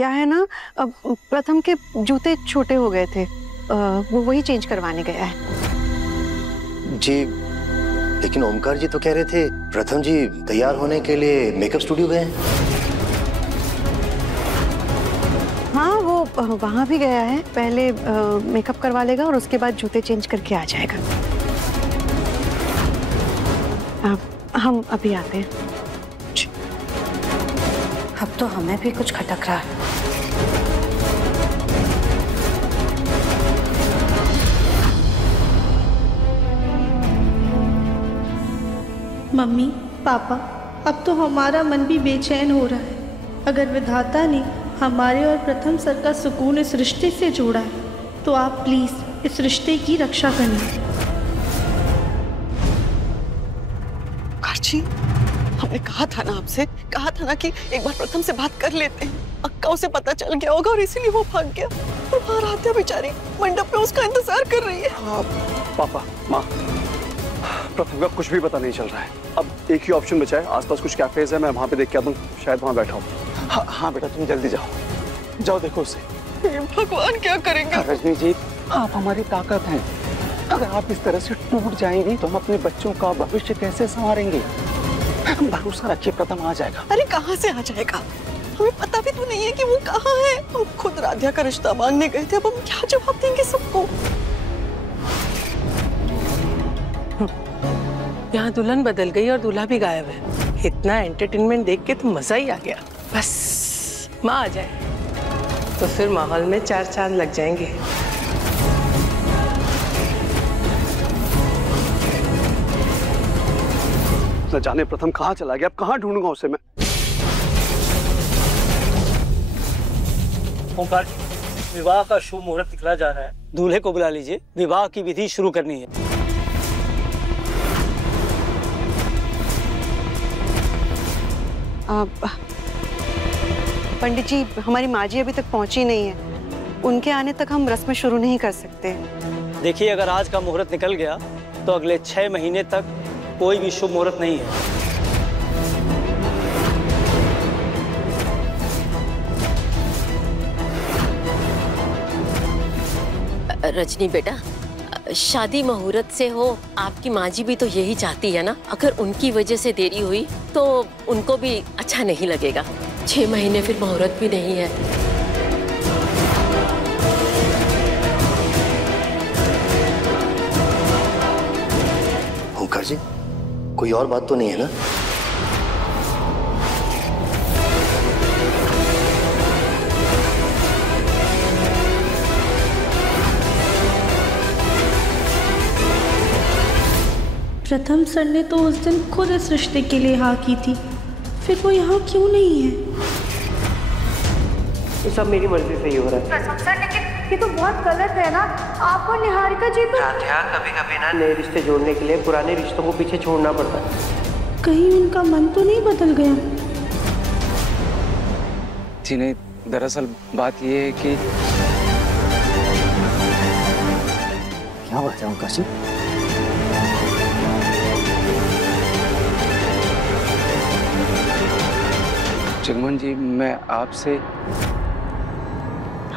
क्या है ना, प्रथम के जूते छोटे हो गए थे, वो वही चेंज करवाने गया है। जी, लेकिन ओमकार जी तो कह रहे थे प्रथम जी तैयार होने के लिए मेकअप स्टूडियो गए हैं। हाँ, वो वहाँ भी गया है, पहले मेकअप करवा लेगा और उसके बाद जूते चेंज करके आ जाएगा। हम अभी आते हैं। अब तो हमें भी कुछ खटक रहा है। मम्मी, पापा, अब तो हमारा मन भी बेचैन हो रहा है। अगर विधाता ने हमारे और प्रथम सर का सुकून इस रिश्ते से जोड़ा है तो आप प्लीज इस रिश्ते की रक्षा करना। जी, हमने कहा था ना आपसे, कहा था ना कि एक बार प्रथम से बात कर लेते हैं। अक्का उसे पता चल गया होगा और इसीलिए वो भाग गया। और वहाँ राध्या बेचारी मंडप में उसका इंतजार कर रही है। पापा, माँ, प्रथम का कुछ भी पता नहीं चल रहा है। अब एक ही ऑप्शन बचा है, आसपास कुछ कैफेज है, मैं वहाँ पे देख के आता हूँ, शायद वहाँ बैठा हूँ। हाँ बेटा, तुम जल्दी जाओ, जाओ देखो उसे। भगवान क्या करेंगे? रजनी जी, आप हमारी ताकत हैं। अगर आप इस तरह से टूट जाएंगी तो हम अपने बच्चों का भविष्य कैसे संवारेंगे? भरोसा रखिए, प्रथम आ जाएगा। अरे कहाँ से आ जाएगा? हमें पता भी तो नहीं है कि वो कहाँ है। हम खुद राध्या का रिश्ता मांगने गए थे, अब हम क्या जवाब देंगे सबको? यहाँ दुल्हन बदल गई और दूल्हा भी गायब है। इतना एंटरटेनमेंट देख के तो मजा ही आ गया। बस माँ आ जाए तो फिर माहौल में चार चांद लग जाएंगे। न जाने प्रथम कहाँ चला गया, अब कहाँ ढूंढूंगा उसे मैं। ओमकार, विवाह का शुभ मुहूर्त निकला जा रहा है, दूल्हे को बुला लीजिए, विवाह की विधि शुरू करनी है। पंडित जी, हमारी माँ जी अभी तक पहुंची नहीं है। उनके आने तक हम रस्म शुरू नहीं कर सकते। देखिए, अगर आज का मुहूर्त निकल गया तो अगले 6 महीने तक कोई भी शुभ मुहूर्त नहीं है। रजनी बेटा, शादी मुहूर्त से हो, आपकी माँ जी भी तो यही चाहती है ना। अगर उनकी वजह से देरी हुई तो उनको भी अच्छा नहीं लगेगा। 6 महीने फिर मुहूर्त भी नहीं है। ओमकार जी, कोई और बात तो नहीं है ना? प्रथम सर ने तो उस दिन खुद इस रिश्ते के लिए हाँ की थी, फिर वो यहाँ क्यों नहीं है? ये सब मेरी मर्जी से ही हो रहा है। प्रथम सर, लेकिन ये तो बहुत गलत है ना। आप और निहारिका जी तो कभी कभी ना नए रिश्ते जोड़ने के लिए पुराने रिश्तों को पीछे छोड़ना पड़ता है। कहीं उनका मन तो नहीं बदल गया? जी नहीं, दरअसल बात ये है कि क्या बात है ओमकार जी? जगमोहन जी, मैं आपसे,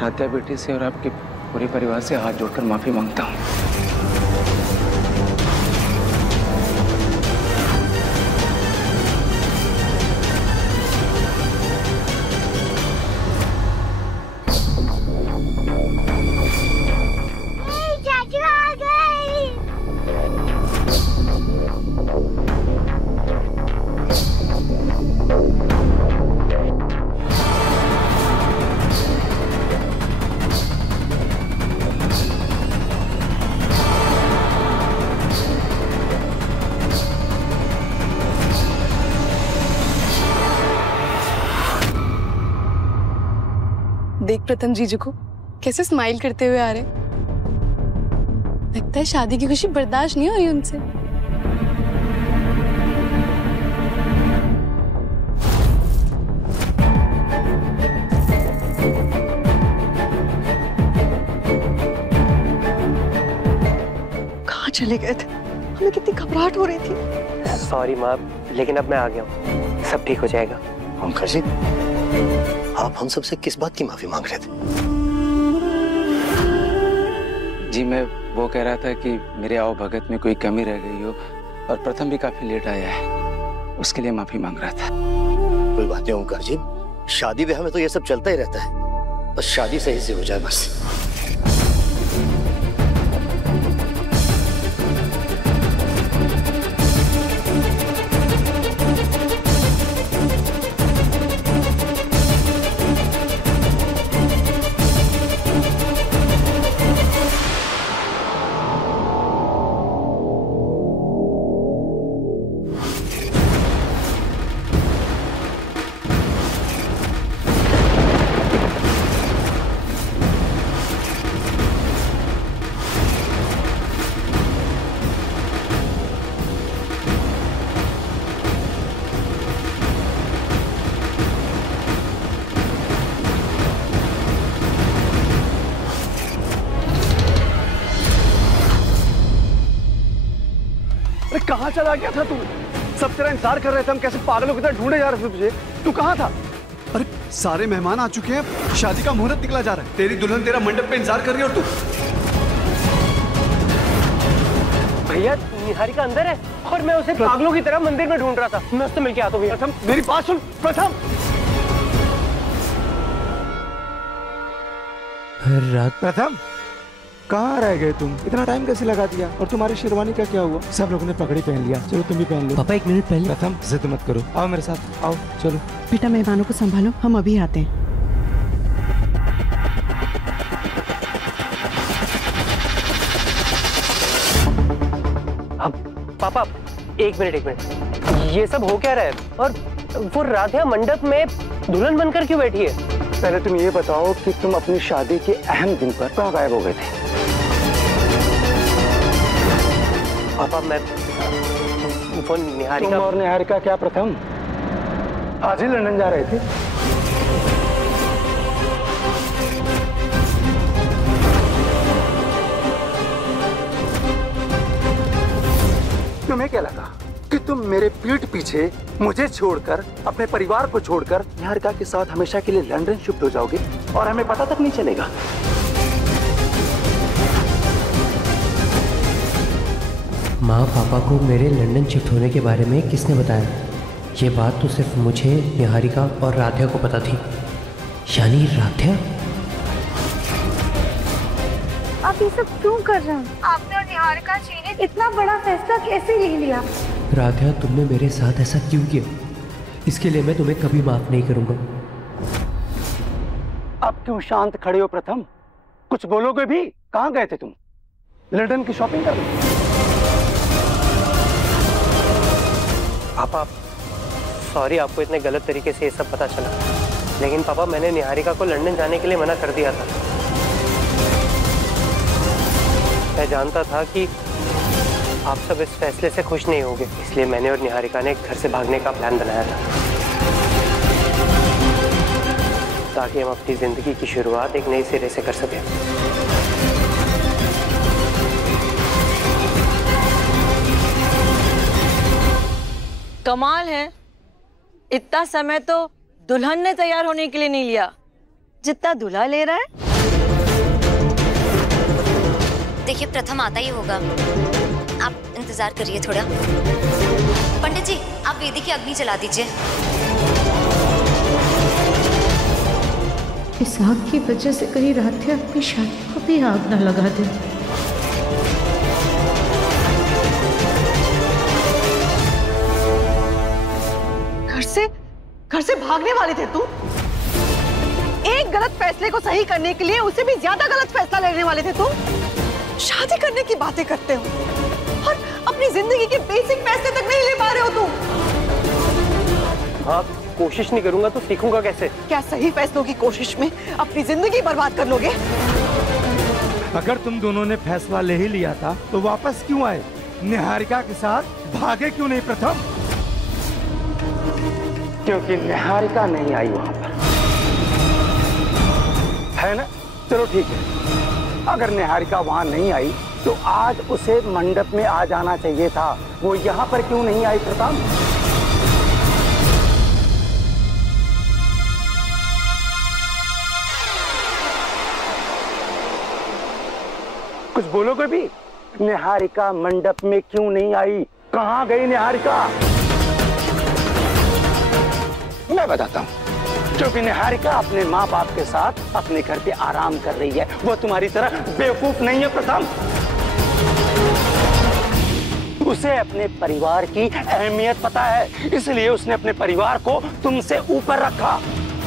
राध्या बेटी से और आपके पूरे परिवार से हाथ जोड़कर माफी मांगता हूँ। देख प्रथम जीजू को कैसे स्माइल करते हुए आ रहे। लगता है शादी की खुशी बर्दाश्त नहीं हो रही उनसे। कहाँ चले गए थे? हमें कितनी घबराहट हो रही थी। सॉरी माँ, लेकिन अब मैं आ गया हूँ, सब ठीक हो जाएगा। ओमकार जी, आप हम सबसे किस बात की माफी मांग रहे थे? जी मैं वो कह रहा था कि मेरे आवभगत में कोई कमी रह गई हो और प्रथम भी काफी लेट आया है, उसके लिए माफी मांग रहा था। कोई बात नहीं ओंकार जी, शादी ब्याह में तो ये सब चलता ही रहता है, बस शादी सही से हो जाए बस। कहाँ चला गया था तू? सब तेरा इंतजार कर रहे थे, हम कैसे पागलों की तरह ढूंढे जा रहे थे तुझे। तू कहाँ था? अरे सारे मेहमान आ चुके हैं, शादी का मुहूर्त निकला जा रहा है, तेरी दुल्हन तेरा मंडप पे इंतजार कर रही है और तू। भैया निहारिका अंदर है और मैं उसे पागलों की तरह मंदिर में ढूंढ रहा था। मैं उससे मिलके आता हूँ। प्रथम मेरी बात सुन। प्रथम प्रथम कहाँ रह गए तुम? इतना टाइम कैसे लगा दिया? और तुम्हारी शेरवानी का क्या हुआ? सब लोगों ने पगड़ी पहन लिया, चलो तुम भी पहन लो। पापा 1 मिनट पहले। प्रथम जिद मत करो, आओ मेरे साथ, आओ चलो। बेटा मेहमानों को संभालो, हम अभी आते हैं। अब पापा 1 मिनट, ये सब हो क्या रहा है? और वो राधा मंडप में दुल्हन बनकर क्यों बैठी है? पहले तुम ये बताओ कि तुम अपनी शादी के अहम दिन पर कहाँ गायब हो गए थे? पापा मैं वो निहारिका। तुम और निहारिका क्या प्रथम आज ही लंदन जा रहे थे? तुम्हें क्या लगा कि तुम मेरे पीठ पीछे मुझे छोड़कर, अपने परिवार को छोड़कर निहारिका के साथ हमेशा के लिए लंदन शिफ्ट हो जाओगे और हमें पता तक नहीं चलेगा? माँ पापा को मेरे लंदन शिफ्ट होने के बारे में किसने बताया? ये बात तो सिर्फ मुझे, निहारिका और राधा को पता थी। यानी राधा? आप ये सब क्यों कर रहे हैं? आपने और निहारिका जी ने इतना बड़ा फैसला कैसे ले लिया? राधा तुमने मेरे साथ ऐसा क्यों किया? इसके लिए मैं तुम्हें कभी माफ नहीं करूंगा। अब क्यों शांत खड़े हो प्रथम? कुछ बोलोगे भी? कहाँ गए थे तुम? लंदन की शॉपिंग करने? पापा सॉरी, आपको इतने गलत तरीके से ये सब पता चला, लेकिन पापा मैंने निहारिका को लंदन जाने के लिए मना कर दिया था। मैं जानता था कि आप सब इस फैसले से खुश नहीं होंगे, इसलिए मैंने और निहारिका ने घर से भागने का प्लान बनाया था, ताकि हम अपनी जिंदगी की शुरुआत एक नई सिरे से कर सकें। कमाल है, इतना समय तो दुल्हन ने तैयार होने के लिए नहीं लिया जितना दूल्हा ले रहा है। देखिए प्रथम आता ही होगा, आप इंतजार करिए थोड़ा। पंडित जी आप वेदी की अग्नि जला दीजिए। इस आग की वजह से कहीं राधे अपनी शादी को भी आग न लगा दे। घर से भागने वाले थे तुम? एक गलत फैसले को सही करने के लिए उसे भी ज्यादा गलत फैसला लेने वाले थे तुम? शादी करने की बातें करते हो और अपनी जिंदगी के बेसिक फैसले तक नहीं ले पा रहे हो तुम। हाँ, कोशिश नहीं करूंगा तो सीखूंगा कैसे? क्या सही फैसलों की कोशिश में अपनी जिंदगी बर्बाद कर लोगे? अगर तुम दोनों ने फैसला ले ही लिया था तो वापस क्यों आए? निहारिका के साथ भागे क्यों नहीं प्रथम? क्योंकि निहारिका नहीं आई वहां पर, है ना? चलो ठीक है, अगर निहारिका वहां नहीं आई तो आज उसे मंडप में आ जाना चाहिए था। वो यहाँ पर क्यों नहीं आई प्रथम? कुछ बोलोगे भी? निहारिका मंडप में क्यों नहीं आई? कहाँ गई निहारिका? मैं बताता हूँ, क्योंकि निहारिका अपने माँ बाप के साथ अपने घर पे आराम कर रही है। वो तुम्हारी तरह बेवकूफ नहीं है प्रथम। उसे अपने परिवार की अहमियत पता है, इसलिए उसने अपने परिवार को तुमसे ऊपर रखा।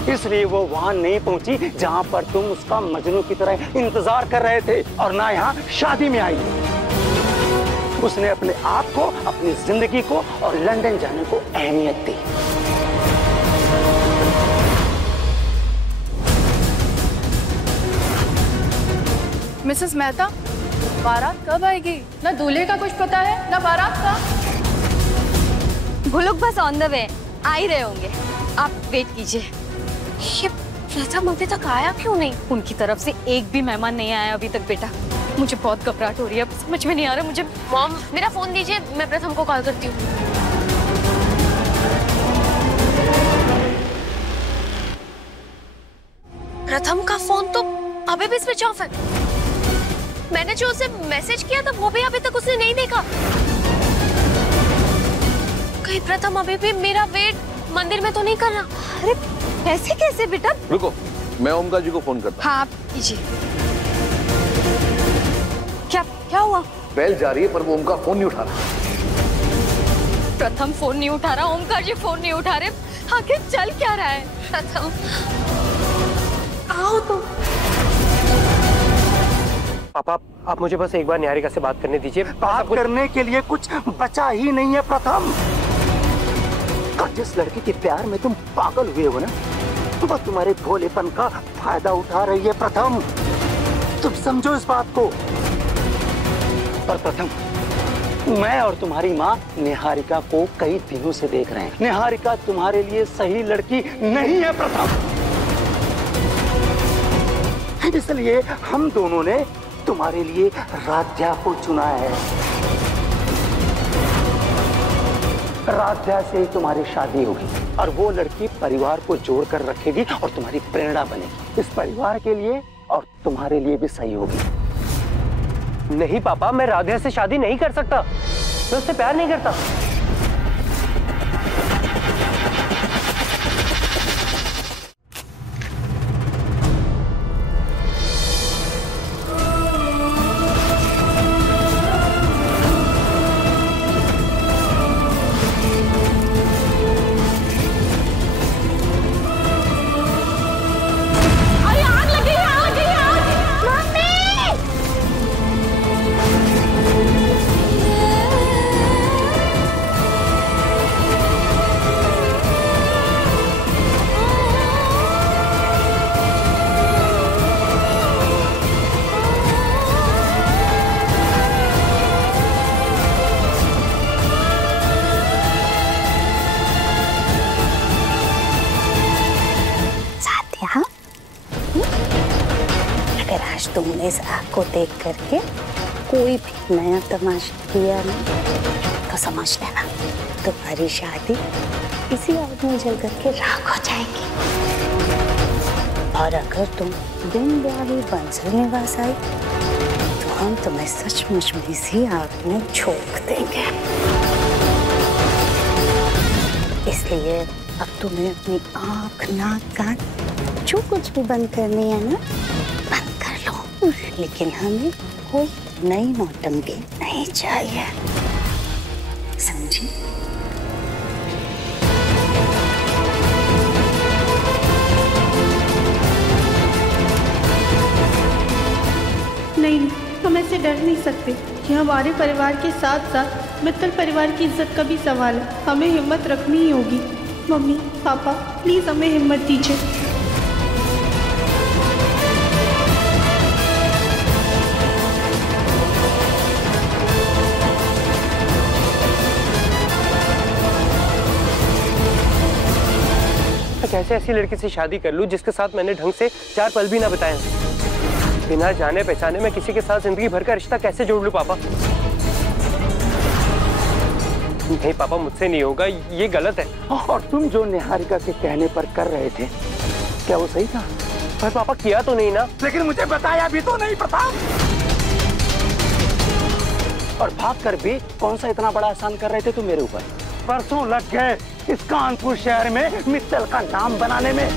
इसलिए वो वहां नहीं पहुंची जहां पर तुम उसका मजनू की तरह इंतजार कर रहे थे, और ना यहाँ शादी में आई। उसने अपने आप को, अपनी जिंदगी को और लंदन जाने को अहमियत दी। मिसेस मेहता, बारात कब आएगी? ना दूल्हे का कुछ पता है ना बारात का। वो लोग बस ऑन द वे आ ही रहे होंगे, आप वेट कीजिए। ये प्रथम अभी तक आया क्यों नहीं? उनकी तरफ से एक भी मेहमान नहीं आया अभी तक बेटा। मुझे बहुत घबराहट हो रही है, अब समझ में नहीं आ रहा मुझे। मॉम, मेरा फोन दीजिए, मैं प्रथम को कॉल करती हूँ। प्रथम का फोन तो अभी भी स्विच ऑफ है। मैंने जो उसे मैसेज किया था वो भी अभी तक उसने नहीं देखा। कहीं प्रथम अभी भी मेरा वेट मंदिर में तो नहीं कर रहा? अरे ऐसे कैसे बेटा? रुको, मैं ओमकार जी को फोन करता हूँ। हाँ आप कीजिए। क्या हुआ? बेल जा रही है पर वो ओमकार फोन नहीं उठा रहा। प्रथम फोन नहीं उठा रहा, ओमकार जी फोन नहीं उठा रहे, आखिर चल क्या रहा है? प्रथम आओ तो। पापा, आप मुझे बस एक बार निहारिका से बात करने दीजिए। बात करने के लिए कुछ बचा ही नहीं है प्रथम। जिस लड़की के प्यार में तुम पागल हुए हो ना, वो तुम्हारे भोलेपन का फायदा उठा रही है प्रथम। तुम समझो इस बात को। पर प्रथम, मैं और तुम्हारी माँ निहारिका को कई दिनों से देख रहे हैं। निहारिका तुम्हारे लिए सही लड़की नहीं है प्रथम। इसलिए हम दोनों ने तुम्हारे लिए राध्या को चुना है। राध्या से तुम्हारी शादी होगी और वो लड़की परिवार को जोड़कर रखेगी और तुम्हारी प्रेरणा बनेगी। इस परिवार के लिए और तुम्हारे लिए भी सही होगी। नहीं पापा, मैं राध्या से शादी नहीं कर सकता। मैं उससे प्यार नहीं करता। तुमने इस आग को देख करके कोई भी नया तमाशा किया ना, तो समझ लेना तुम्हारी शादी इसी आग में जल करके राख हो जाएगी। और अगर तुम बिन ब्याही बंसल निवास आई तो हम तुम्हें सचमुच में इसी आग में झोंक देंगे। इसलिए अब तुम्हें अपनी आँख, नाक, कान जो कुछ भी बंद करनी है ना, बंद कर लो। लेकिन हमें कोई नई नौटंकी नहीं चाहिए, समझी? नहीं, हम ऐसे डर नहीं सकते। ये हमारे परिवार के साथ साथ मित्तल परिवार की इज्जत का भी सवाल है। हमें हिम्मत रखनी ही होगी। मम्मी, पापा, प्लीज हमें हिम्मत दीजिए। कैसे ऐसी लड़की से शादी कर लूं जिसके साथ मैंने ढंग से 4 पल भी ना बिताए? बिना जाने पहचाने मैं किसी के साथ जिंदगी भर का रिश्ता कैसे जोड़ लूं पापा? नहीं पापा, मुझसे नहीं होगा, ये गलत है। और तुम जो निहारिका के कहने पर कर रहे थे, क्या वो सही था? पर पापा किया तो नहीं ना। लेकिन मुझे बताया भी तो नहीं प्रताप। और भागकर भी कौन सा इतना बड़ा एहसान कर रहे थे तुम मेरे ऊपर। परसों लग गए इस कानपुर शहर में मित्तल का नाम बनाने में,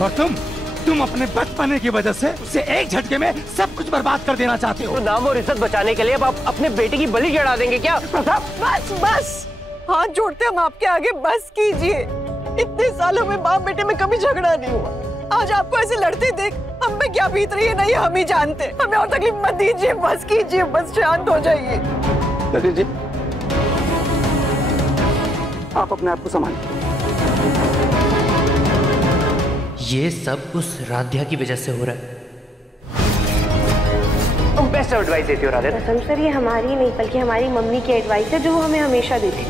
और तुम अपने बचपने की वजह से उसे एक झटके में सब कुछ बर्बाद कर देना चाहते हो। तो नाम और इज्जत बचाने के लिए अब आप अपने बेटे की बलि चढ़ा देंगे क्या? बस बस, हाथ जोड़ते हम आपके आगे, बस कीजिए। इतने सालों में बाप बेटे में कभी झगड़ा नहीं हुआ। आज आपको ऐसे लड़ते देख हम पे क्या बीत रही है नहीं हम ही जानते। हमें और तकलीफ मत दीजिए, बस कीजिए, बस शांत हो जाइए। ललित जी, आप अपने आप को संभालिए। ये सब उस राध्या की वजह से हो रहा है। तुम बेस्ट एडवाइस देती हो राधे। प्रथम सर, ये हमारी नहीं बल्कि हमारी मम्मी की एडवाइस है जो वो हमें हमेशा देती।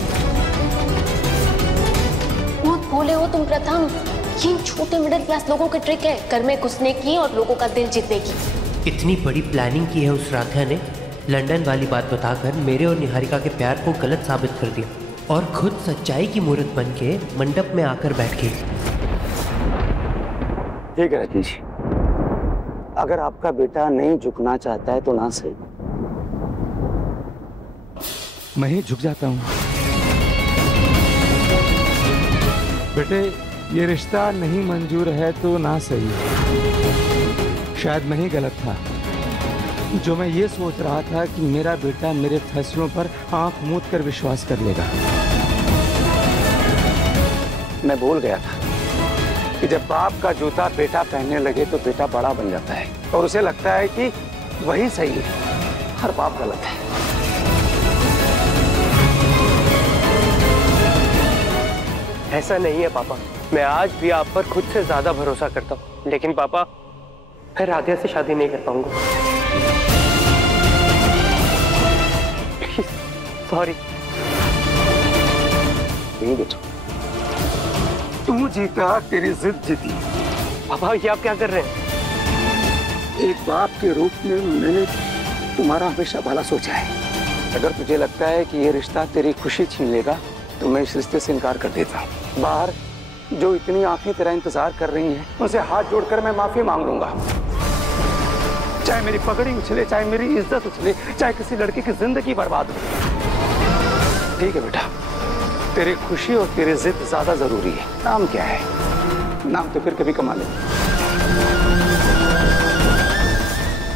बहुत भोले हो तुम प्रथम। ये छोटे मिडिल क्लास लोगों की ट्रिक है, घर में घुसने की और लोगों का दिल जीतने की। इतनी बड़ी प्लानिंग की है उस राध्या ने, लंदन वाली बात बताकर मेरे और निहारिका के प्यार को गलत साबित कर दिया और खुद सच्चाई की मूर्त बन के मंडप में आकर बैठ गई। ठीक है रजनी जी, अगर आपका बेटा नहीं झुकना चाहता है तो ना सही, मैं ही झुक जाता हूँ। बेटे, ये रिश्ता नहीं मंजूर है तो ना सही। शायद मैं ही गलत था जो मैं ये सोच रहा था कि मेरा बेटा मेरे फैसलों पर आंख मूंद कर विश्वास कर लेगा। मैं भूल गया था कि जब बाप का जूता बेटा पहनने लगे तो बेटा बड़ा बन जाता है और उसे लगता है कि वही सही है। हर बाप गलत है। ऐसा नहीं है पापा, मैं आज भी आप पर खुद से ज्यादा भरोसा करता हूँ, लेकिन पापा मैं राधिया से शादी नहीं कर पाऊंगा। सॉरी। बेटा, तू जीता, तेरी जिद जीती। पापा ये आप क्या कर रहे हैं? एक बाप के रूप में मैंने तुम्हारा हमेशा भला सोचा है। अगर तुझे लगता है कि ये रिश्ता तेरी खुशी छीन लेगा तो मैं इस रिश्ते से इनकार कर देता हूँ। बाहर जो इतनी आंखें तेरा इंतजार कर रही हैं उनसे हाथ जोड़कर मैं माफी मांग लूंगा। चाहे मेरी पगड़ी उछले, चाहे मेरी इज्जत उछले, चाहे किसी लड़के की जिंदगी बर्बाद हो। ठीक है बेटा, तेरी खुशी और तेरी जिद ज्यादा जरूरी है। नाम क्या है? नाम तो फिर कभी कमा ले।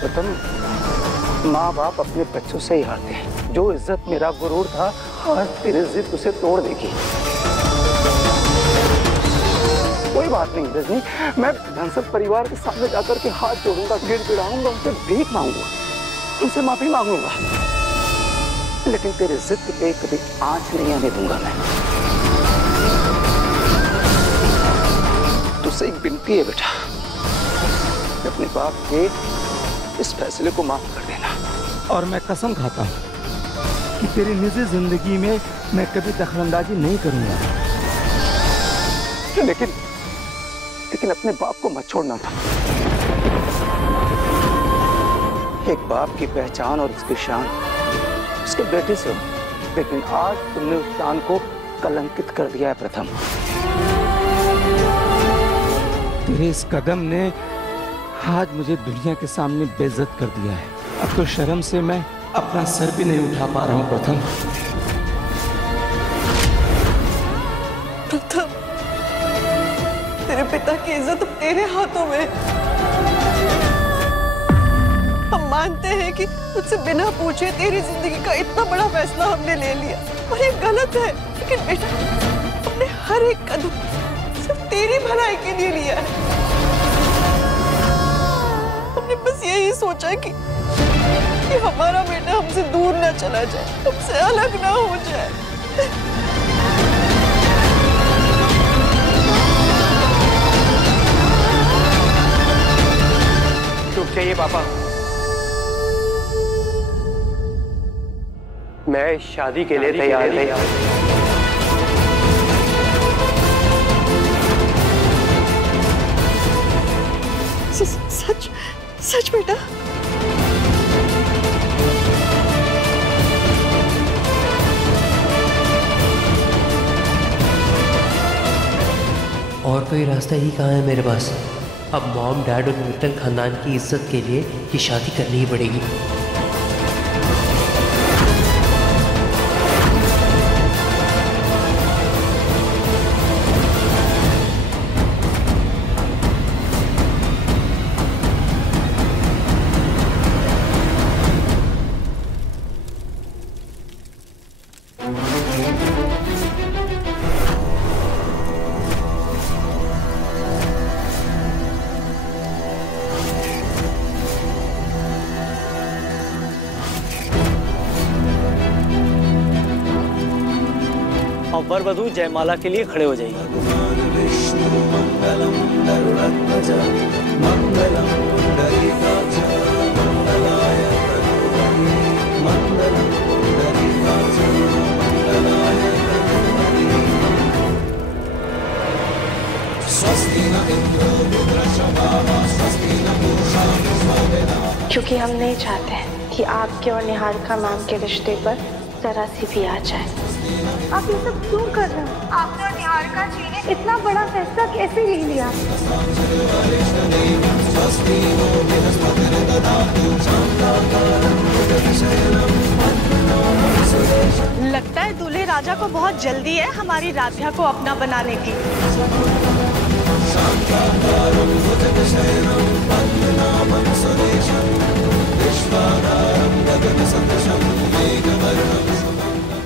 प्रथम, माँ बाप अपने बच्चों से ही हारते हैं। जो इज्जत मेरा गुरूर था आज तेरी जिद उसे तोड़ देगी। कोई बात नहीं रजनी, मैं धनसर परिवार के सामने जाकर के हाथ जोड़ूंगा, गिड़गिड़ाऊंगा, उनसे भीख मांगूंगा, उनसे माफी मांगूंगा, लेकिन तेरे जिद पे कभी आंच नहीं आने दूंगा मैं। तुझसे एक विनती है बेटा, अपने बाप के इस फैसले को माफ कर देना। और मैं कसम खाता हूँ कि तेरी निजी जिंदगी में मैं कभी दखलंदाजी नहीं करूंगा। लेकिन अपने बाप को मत छोड़ना था। एक बाप की पहचान और उसकी शान उसके बेटे से हो, लेकिन आज तुमने उस शान को कलंकित कर दिया है प्रथम। तेरे इस कदम ने आज मुझे दुनिया के सामने बेइज्जत कर दिया है। अब तो शर्म से मैं अपना सर भी नहीं उठा पा रहा हूँ प्रथम। प्रथम, तेरे पिता की इज्जत अब तेरे हाथों में। हम मानते हैं कि तुझसे बिना पूछे तेरी जिंदगी का इतना बड़ा फैसला हमने ले लिया और ये गलत है, लेकिन बेटा हमने हर एक कदम सिर्फ तेरी भलाई के लिए लिया है। हमने बस यही सोचा कि हमारा बेटा हमसे दूर ना चला जाए, हमसे अलग ना हो जाए। चुप चाहिए पापा। मैं शादी के लिए तैयार हूं। सच सच बेटा? और कोई रास्ता ही कहाँ है मेरे पास। अब मॉम, डैड और मित्तल खानदान की इज्जत के लिए ये शादी करनी ही पड़ेगी। और वर वधू जयमाला के लिए खड़े हो क्योंकि हम नहीं चाहते हैं कि आपके और निहारिका मैम के रिश्ते पर जरा सी भी आ जाए। आप ये सब क्यों कर रहे हो? आपने और निहारिका जी ने इतना बड़ा फैसला कैसे ले लिया? लगता है दूल्हे राजा को बहुत जल्दी है हमारी राध्या को अपना बनाने की।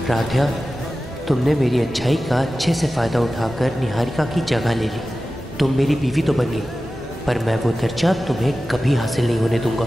राध्या, तुमने मेरी अच्छाई का अच्छे से फ़ायदा उठाकर निहारिका की जगह ले ली। तुम मेरी बीवी तो बनी, पर मैं वो दर्जा तुम्हें कभी हासिल नहीं होने दूंगा।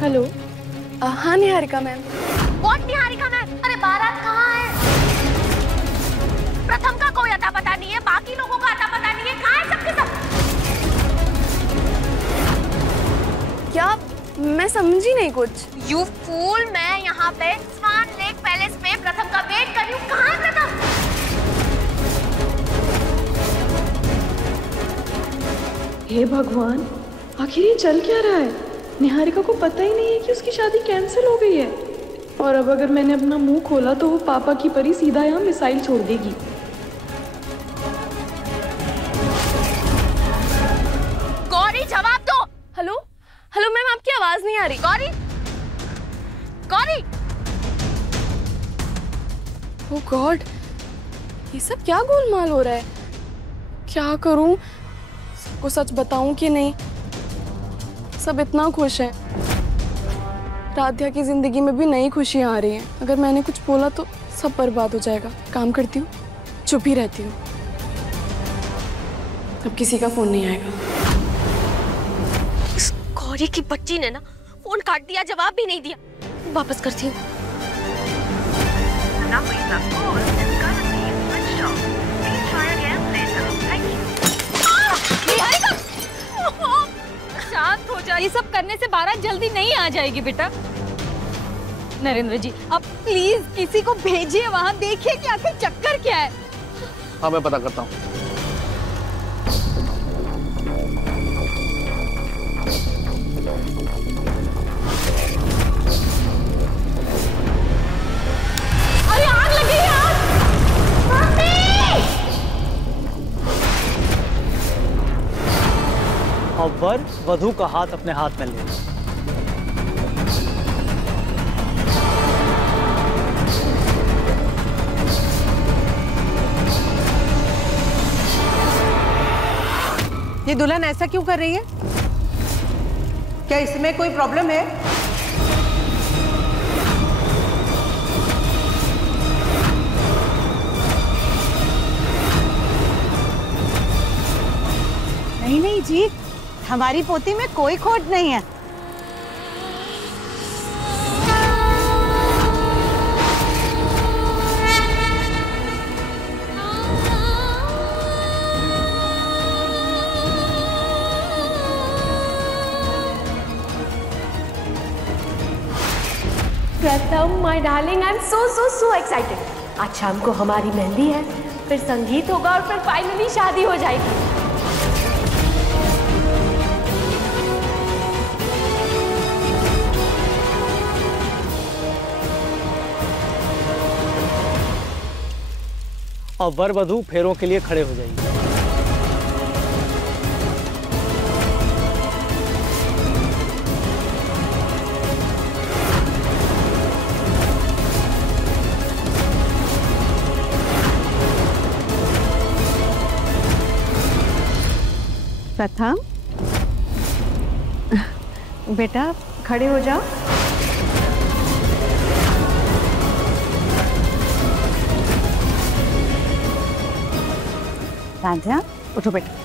हेलो, हाँ Niharika ma'am. What Niharika ma'am? अरे बारात कहाँ है? प्रथम का कोई अता पता नहीं है, बाकी लोगों का अता पता नहीं है, कहाँ है सबके सब? क्या? मैं समझी नहीं कुछ। यू फूल, मैं यहाँ पे स्वान लेक पैलेस पे प्रथम का वेट कर रही हूँ। कहाँ है प्रथम? हे भगवान, आखिर ये चल क्या रहा है? निहारिका को पता ही नहीं है कि उसकी शादी कैंसिल हो गई है। और अब अगर मैंने अपना मुंह खोला तो वो पापा की परी सीधा यहाँ मिसाइल छोड़ देगी। गौरी जवाब दो। हेलो हेलो मैम, आपकी आवाज नहीं आ रही। गौरी, गौरी। ओह गॉड, ये सब क्या गोलमाल हो रहा है? क्या करूं? सबको सच बताऊं कि नहीं? सब इतना खुश हैं। राध्या की जिंदगी में भी नई खुशियां आ रही हैं। अगर मैंने कुछ बोला तो सब बर्बाद हो जाएगा। काम करती हूँ, चुप ही रहती हूँ। अब किसी का फोन नहीं आएगा। इस गौरी की बच्ची ने ना फोन काट दिया, जवाब भी नहीं दिया। वापस करती हूँ। शांत हो जाए। ये सब करने से बारात जल्दी नहीं आ जाएगी बेटा। नरेंद्र जी, अब प्लीज किसी को भेजिए वहां, देखिए कि आखिर चक्कर क्या है। हाँ, मैं पता करता हूँ। अरे आग लगी है, आग! और वर वधू का हाथ अपने हाथ में ले। ये दुल्हन ऐसा क्यों कर रही है? क्या इसमें कोई प्रॉब्लम है? नहीं नहीं जी, हमारी पोती में कोई खोट नहीं है। प्रथम my darling, I am so excited. आज शाम को हमारी मेहंदी है, फिर संगीत होगा और फिर फाइनली शादी हो जाएगी। और वर वधू फेरों के लिए खड़े हो जाइए। प्रथम, बेटा खड़े हो जाओ। राधा, उठो बेटा।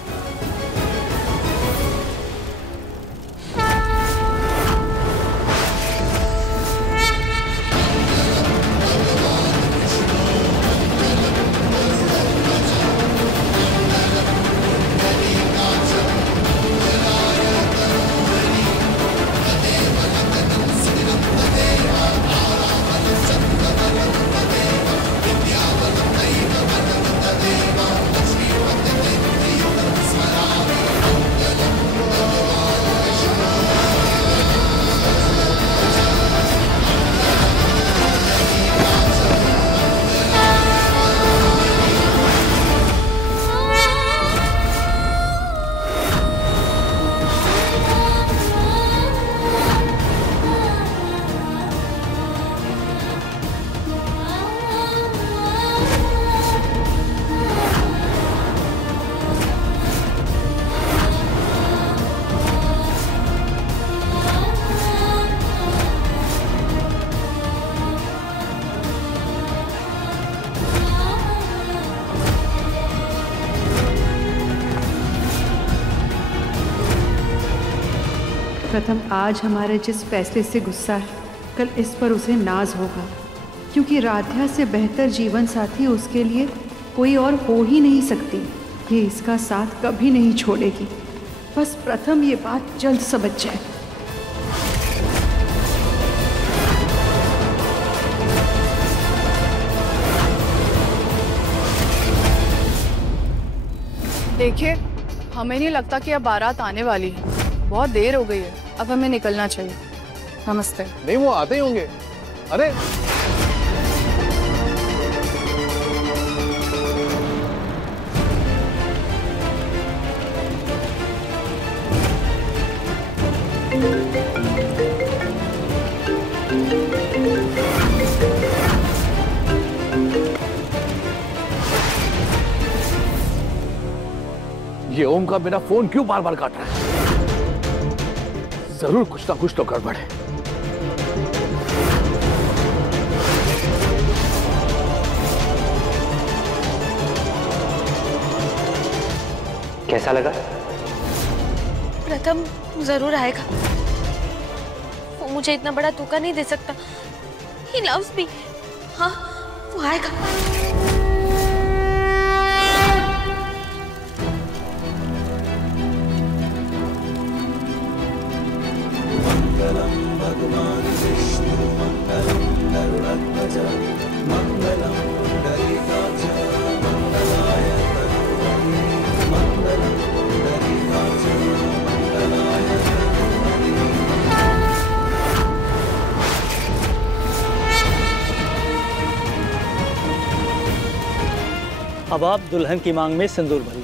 प्रथम, आज हमारे जिस फैसले से गुस्सा है, कल इस पर उसे नाज होगा, क्योंकि राध्या से बेहतर जीवन साथी उसके लिए कोई और हो ही नहीं सकती। ये इसका साथ कभी नहीं छोड़ेगी। बस प्रथम ये बात जल्द समझ जाए। देखिए, हमें नहीं लगता कि अब बारात आने वाली है। बहुत देर हो गई है, अब हमें निकलना चाहिए। नमस्ते। नहीं, वो आते ही होंगे। अरे ये ओम का मेरा फोन क्यों बार बार काट रहा है? जरूर कुछ ना कुछ तो गड़बड़ है। कैसा लगा? प्रथम जरूर आएगा। वो मुझे इतना बड़ा धोखा नहीं दे सकता। He loves me। हाँ, वो आएगा। मंगलम भगवान विष्णु मंगलम गरुड़ध्वज मंगलम पुंडरीकाक्ष मंगलाय तनोहरि मंगलम पुंडरीकाक्ष मंगलाय तनोहरि। अब आप दुल्हन की मांग में सिंदूर भरिए।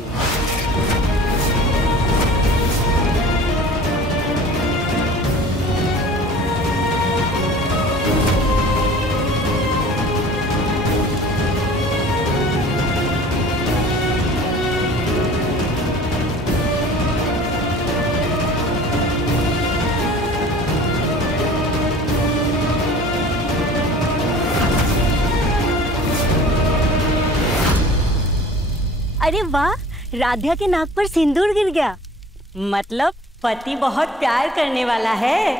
अरे वाह, राधा के नाक पर सिंदूर गिर गया। मतलब पति बहुत प्यार करने वाला है।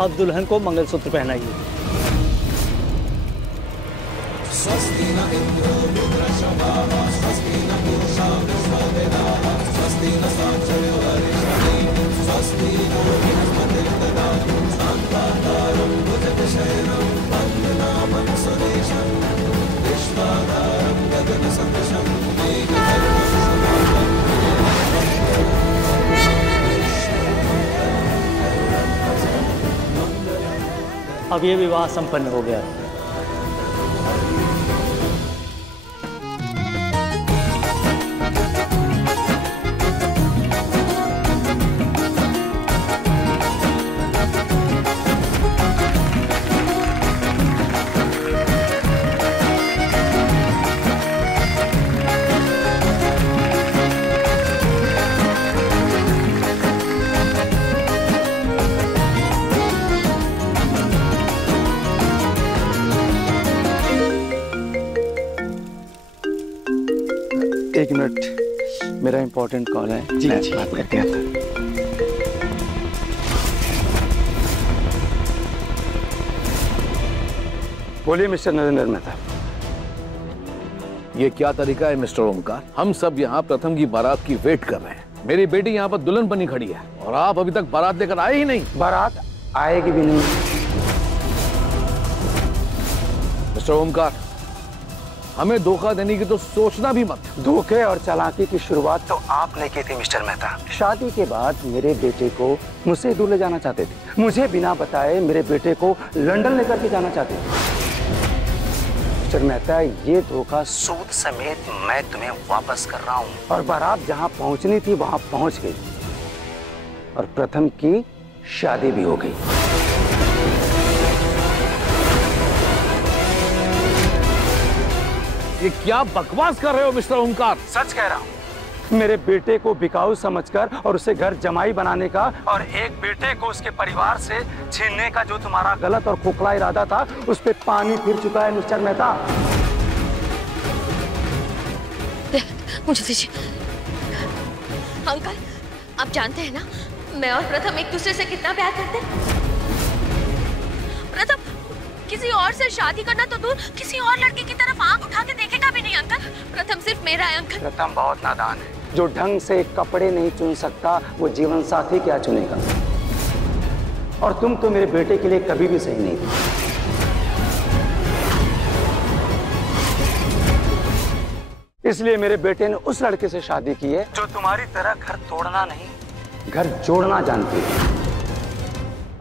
अब दुल्हन को मंगलसूत्र पहनाइए। स्वस्ति न इंद्रो रुद्रशवाः स्वस्ति न पूषा विश्ववेदाः स्वस्ति न साक्षयो हरिष्ठिः स्वस्ति नो बृहस्पतिर्ददातु शान्ताकारं भुजगशयनं वन्दनामं सुरेशं विश्वाधारं गगनसदृशं अब ये विवाह संपन्न हो गया। एक मिनट, मेरा इंपॉर्टेंट कॉल है। जी जी, बात करते हैं। बोलिए मिस्टर नरेंद्र मेहता। ये क्या तरीका है मिस्टर ओमकार? हम सब यहाँ प्रथम की बारात की वेट कर रहे हैं। मेरी बेटी यहाँ पर दुल्हन बनी खड़ी है और आप अभी तक बारात लेकर आए ही नहीं। बारात आएगी भी नहीं। मिस्टर ओमकार, हमें धोखा देने की तो सोचना भी मत। धोखे और चालाकी की शुरुआत तो आपने की थी मिस्टर मेहता। शादी के बाद मेरे बेटे को मुझसे दूर ले जाना चाहते थे। मुझे बिना बताए मेरे बेटे को लंदन लेकर के जाना चाहते थे। मिस्टर मेहता, ये धोखा सूद समेत मैं तुम्हें वापस कर रहा हूँ। और बारात जहाँ पहुँचनी थी वहाँ पहुँच गई और प्रथम की शादी भी हो गई। ये क्या बकवास कर रहे हो मिस्टर ओमकार? सच कह रहा हूँ। मेरे बेटे को बिकाऊ समझकर और उसे घर जमाई बनाने का और एक बेटे को उसके परिवार से छीनने का जो तुम्हारा गलत और खोखला इरादा था, उस पे पानी फिर चुका है मिस्टर मेहता। मुझे दीजिए। अंकल, आप जानते हैं ना मैं और प्रथम एक दूसरे से कितना प्यार करते हैं। प्रथम किसी और से शादी करना तो दूर, किसी और लड़की की तरफ आंख उठा के देखेगा भी नहीं अंकल। प्रथम सिर्फ मेरा है अंकल। प्रथम बहुत नादान है। जो ढंग से कपड़े नहीं चुन सकता वो जीवन साथी क्या चुनेगा। और तुम तो मेरे बेटे के लिए कभी भी सही नहीं थी। इसलिए मेरे बेटे ने उस लड़के से शादी की है जो तुम्हारी तरह घर तोड़ना नहीं, घर जोड़ना जानती है।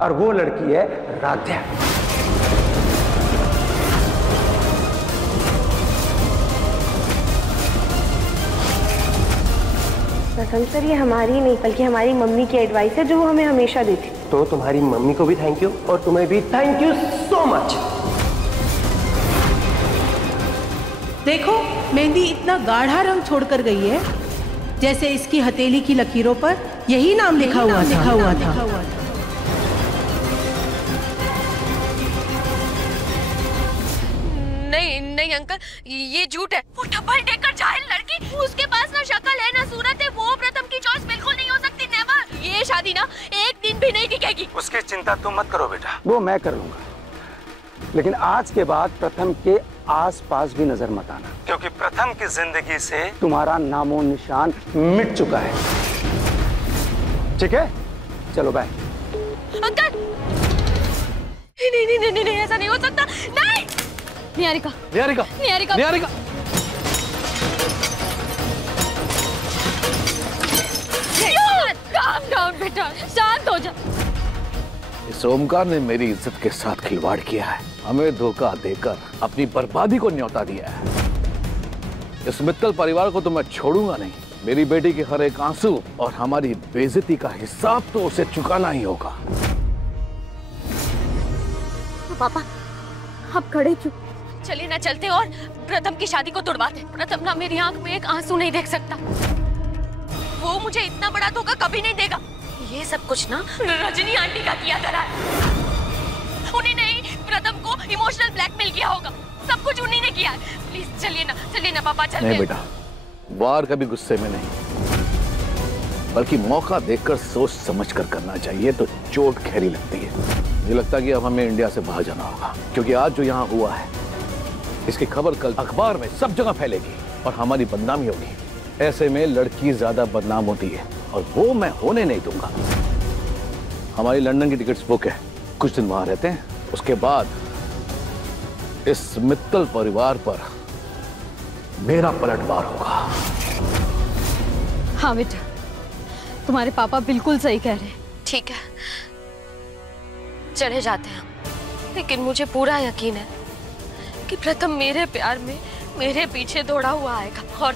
और वो लड़की है राध्या। प्रथम सर, ये हमारी नहीं बल्कि हमारी मम्मी की एडवाइस है जो वो हमें हमेशा देती। तो तुम्हारी मम्मी को भी थैंक यू और तुम्हें भी थैंक यू सो मच। देखो, मेहंदी इतना गाढ़ा रंग छोड़कर गई है जैसे इसकी हथेली की लकीरों पर यही नाम लिखा हुआ था। नहीं अंकल, ये झूठ है। वो डबल डेकर जाहिल लड़की, उसके पास ना शक्ल है ना सूरत है। वो प्रथम की चॉइस बिल्कुल नहीं हो सकती। नेवर। ये शादी ना एक दिन भी नहीं टिकेगी। उसकी चिंता तुम मत करो बेटा, वो मैं कर लूंगा। लेकिन आज के बाद प्रथम के आसपास भी नजर मत आना, क्योंकि प्रथम की जिंदगी से तुम्हारा नामो निशान मिट चुका है। ठीक है, चलो बाय। अंकल, नहीं, ऐसा नहीं हो सकता। नहीं, निहारिका। calm down बेटा, शांत हो जा। इस ओमकार ने मेरी इज्जत के साथ खिलवाड़ किया है, हमें धोखा देकर अपनी बर्बादी को न्योता दिया है। इस मित्तल परिवार को तो मैं छोड़ूंगा नहीं। मेरी बेटी के हर एक आंसू और हमारी बेइज्जती का हिसाब तो उसे चुकाना ही होगा। पापा, आप खड़े क्यों? चलिए ना चलते और प्रथम की शादी को तुड़वाते। प्रथम ना मेरी आंख में एक आंसू नहीं देख सकता। वो मुझे इतना बड़ा धोखा कभी नहीं देगा। ये सब कुछ ना रजनी आंटी का किया करा है। उन्हीं ने ही प्रथम को इमोशनल ब्लैकमेल किया होगा। सब कुछ उन्हीं ने किया है। प्लीज चलिए ना पापा, चलते हैं। नहीं बेटा, वार कभी गुस्से में नहीं, बल्कि मौका देखकर सोच समझ कर करना चाहिए, तो चोट खैरी लगती है। मुझे लगता है कि अब हमें इंडिया से बाहर जाना होगा, क्योंकि आज जो यहाँ हुआ है इसकी खबर कल अखबार में सब जगह फैलेगी और हमारी बदनामी होगी। ऐसे में लड़की ज्यादा बदनाम होती है और वो मैं होने नहीं दूंगा। हमारी लंदन की टिकट्स बुक है, कुछ दिन वहां रहते हैं, उसके बाद इस मित्तल परिवार पर मेरा पलटवार होगा। हाँ बेटा, तुम्हारे पापा बिल्कुल सही कह रहे हैं। ठीक है, चले जाते हैं, लेकिन मुझे पूरा यकीन है कि प्रथम मेरे प्यार में मेरे पीछे दौड़ा हुआ आएगा और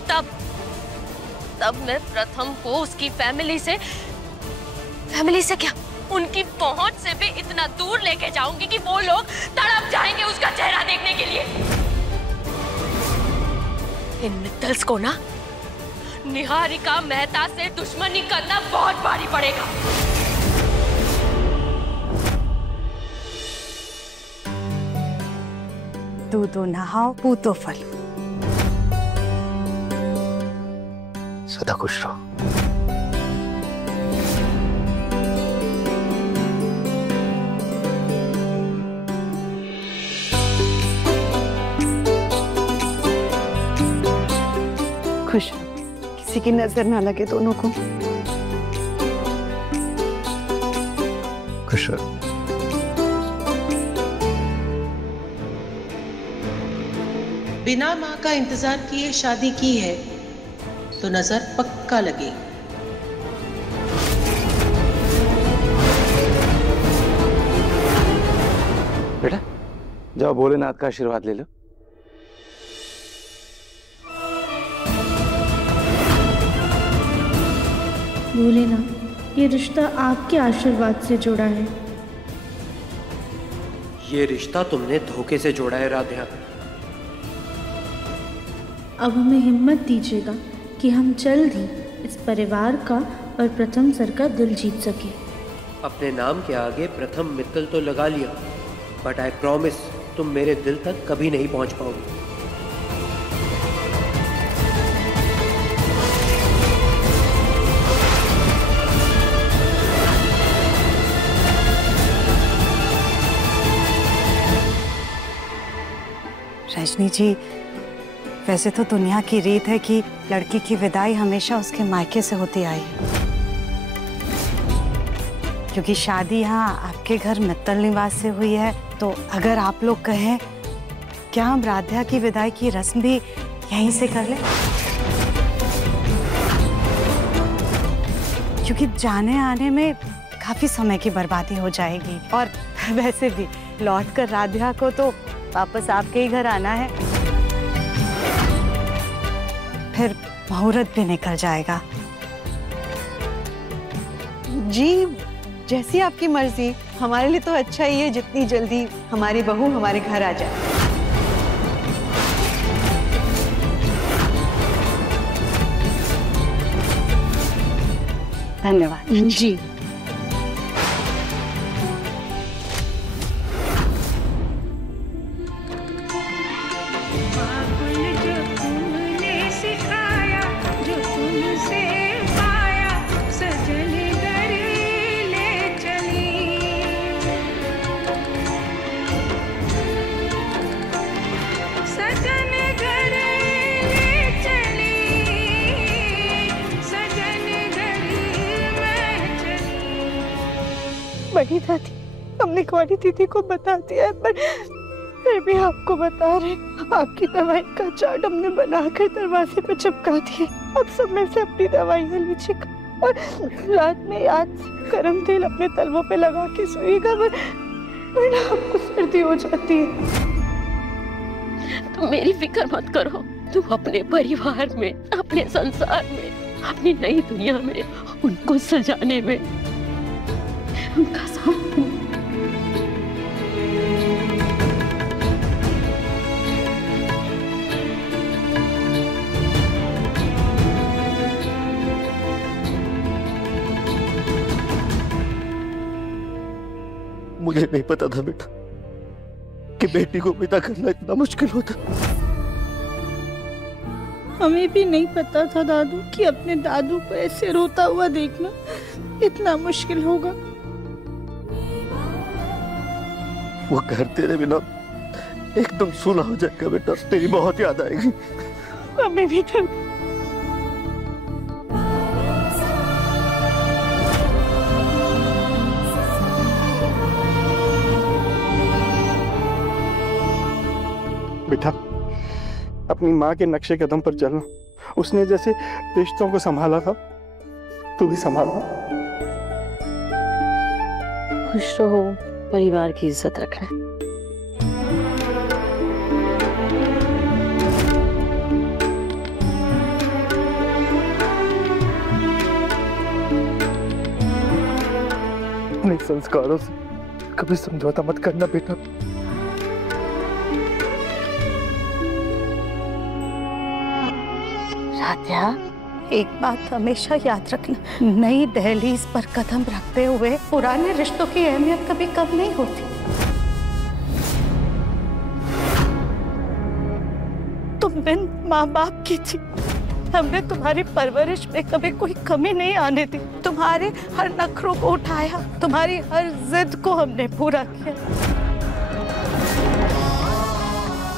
तब मैं प्रथम को उसकी फैमिली से क्या, उनकी पहुंच से भी इतना दूर लेके जाऊंगी कि वो लोग तड़प जाएंगे उसका चेहरा देखने के लिए। इन मित्तल्स को ना निहारिका मेहता से दुश्मनी करना बहुत भारी पड़ेगा। दूधो नहाओ पूतो फल। सदा खुश रहो। खुश रहो, किसी की नजर ना लगे दोनों को। खुश रहो। बिना माँ का इंतजार किए शादी की है तो नजर पक्का लगेगी। बेटा जाओ भोलेनाथ का आशीर्वाद ले लो। भोलेनाथ, ये रिश्ता आपके आशीर्वाद से जुड़ा है। ये रिश्ता तुमने धोखे से जोड़ा है राध्या। अब हमें हिम्मत दीजिएगा कि हम जल्द ही इस परिवार का और प्रथम सर का दिल जीत सके। अपने नाम के आगे प्रथम मित्तल तो लगा लिया, बट आई प्रॉमिस तुम मेरे दिल तक कभी नहीं पहुंच पाओगे। रजनी जी, वैसे तो दुनिया की रीत है कि लड़की की विदाई हमेशा उसके मायके से होती आई, क्योंकि शादी यहाँ आपके घर मित्तल निवास से हुई है। तो अगर आप लोग कहें, क्या हम राध्या की विदाई की रस्म भी यहीं से कर लें? क्योंकि जाने आने में काफी समय की बर्बादी हो जाएगी और वैसे भी लौटकर राध्या को तो वापस आपके ही घर आना है, फिर मुहूर्त भी निकल जाएगा। जी जैसी आपकी मर्जी, हमारे लिए तो अच्छा ही है जितनी जल्दी हमारी बहू हमारे घर आ जाए। धन्यवाद जी। बड़ी दादी, हमने ग्वाली दीदी को बता दिया है, पर फिर भी आपको बता रहे, आपकी दवाई का चार्ट हमने बनाकर दरवाजे पे चिपका दिया। अब सब में से अपनी दवाइयाँ लीजिएगा और रात में याद से गरम तेल अपने तलवों पे लगा के सोइएगा, वरना आपको सर्दी हो जाती है। तुम मेरी फिक्र मत करो, तुम अपने परिवार में, अपने संसार में, अपनी नई दुनिया में उनको सजाने में उनका साथ दो। मुझे नहीं पता था बेटा कि बेटी को विदा करना इतना मुश्किल होता। हमें भी नहीं पता था दादू कि अपने दादू को ऐसे रोता हुआ देखना इतना मुश्किल होगा। वो घर तेरे बिना एकदम सूना हो जाएगा बेटा, तेरी बहुत याद आएगी। हमें भी तो बेटा, अपनी माँ के नक्शे कदम पर चलना। उसने जैसे रिश्तों को संभाला था, तू भी संभालना। खुश रहो, परिवार की इज्जत रखना। अपने संस्कारों से कभी समझौता मत करना बेटा। राध्या, एक बात हमेशा याद रखना, नई दहलीज पर कदम रखते हुए पुराने रिश्तों की अहमियत कभी कम नहीं होती। तुम बिन माँ बाप की थी, हमने तुम्हारी परवरिश में कभी कोई कमी नहीं आने दी। तुम्हारे हर नखरों को उठाया, तुम्हारी हर जिद को हमने पूरा किया।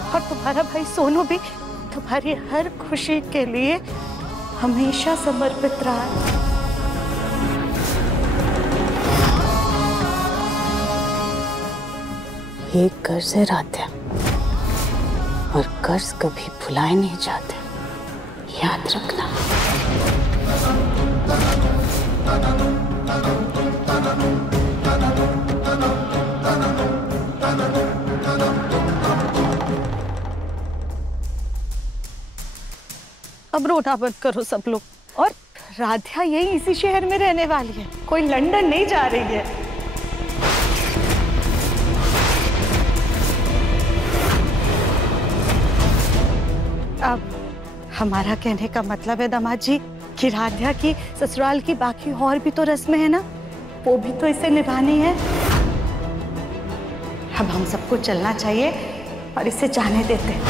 और तुम्हारा भाई सोनू भी तुम्हारी हर खुशी के लिए हमेशा समर्पित रहा है। ये कर्ज है राध्या, और कर्ज कभी भुलाए नहीं जाते, याद रखना। अब रोना बंद करो सब लोग। और राध्या यही इसी शहर में रहने वाली है, कोई लंदन नहीं जा रही है। अब हमारा कहने का मतलब है दामाद जी कि राध्या की ससुराल की बाकी और भी तो रस्में हैं ना, वो भी तो इसे निभानी है। अब हम सबको चलना चाहिए और इसे जाने देते हैं।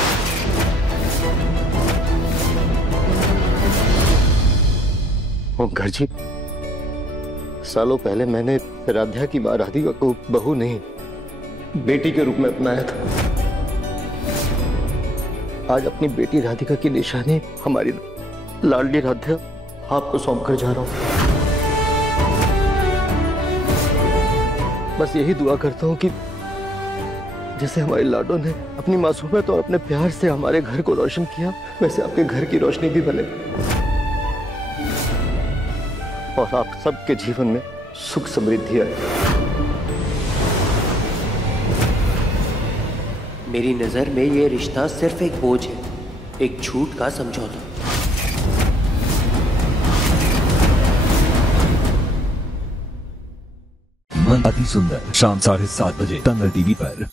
ओंकार जी, सालों पहले मैंने राध्या की मां राधिका को बहू नहीं, बेटी के रूप में अपनाया था। आज अपनी बेटी राधिका की निशानी हमारी लाडली राध्या आपको सौंप कर जा रहा हूं। बस यही दुआ करता हूं कि जैसे हमारी लाडो ने अपनी मासूमियत और अपने प्यार से हमारे घर को रोशन किया, वैसे आपके घर की रोशनी भी बने और आप सबके जीवन में सुख समृद्धि आए। मेरी नजर में ये रिश्ता सिर्फ एक बोझ है, एक झूठ का समझौता। मन अति सुंदर, शाम 7:30 बजे तंगल टीवी पर।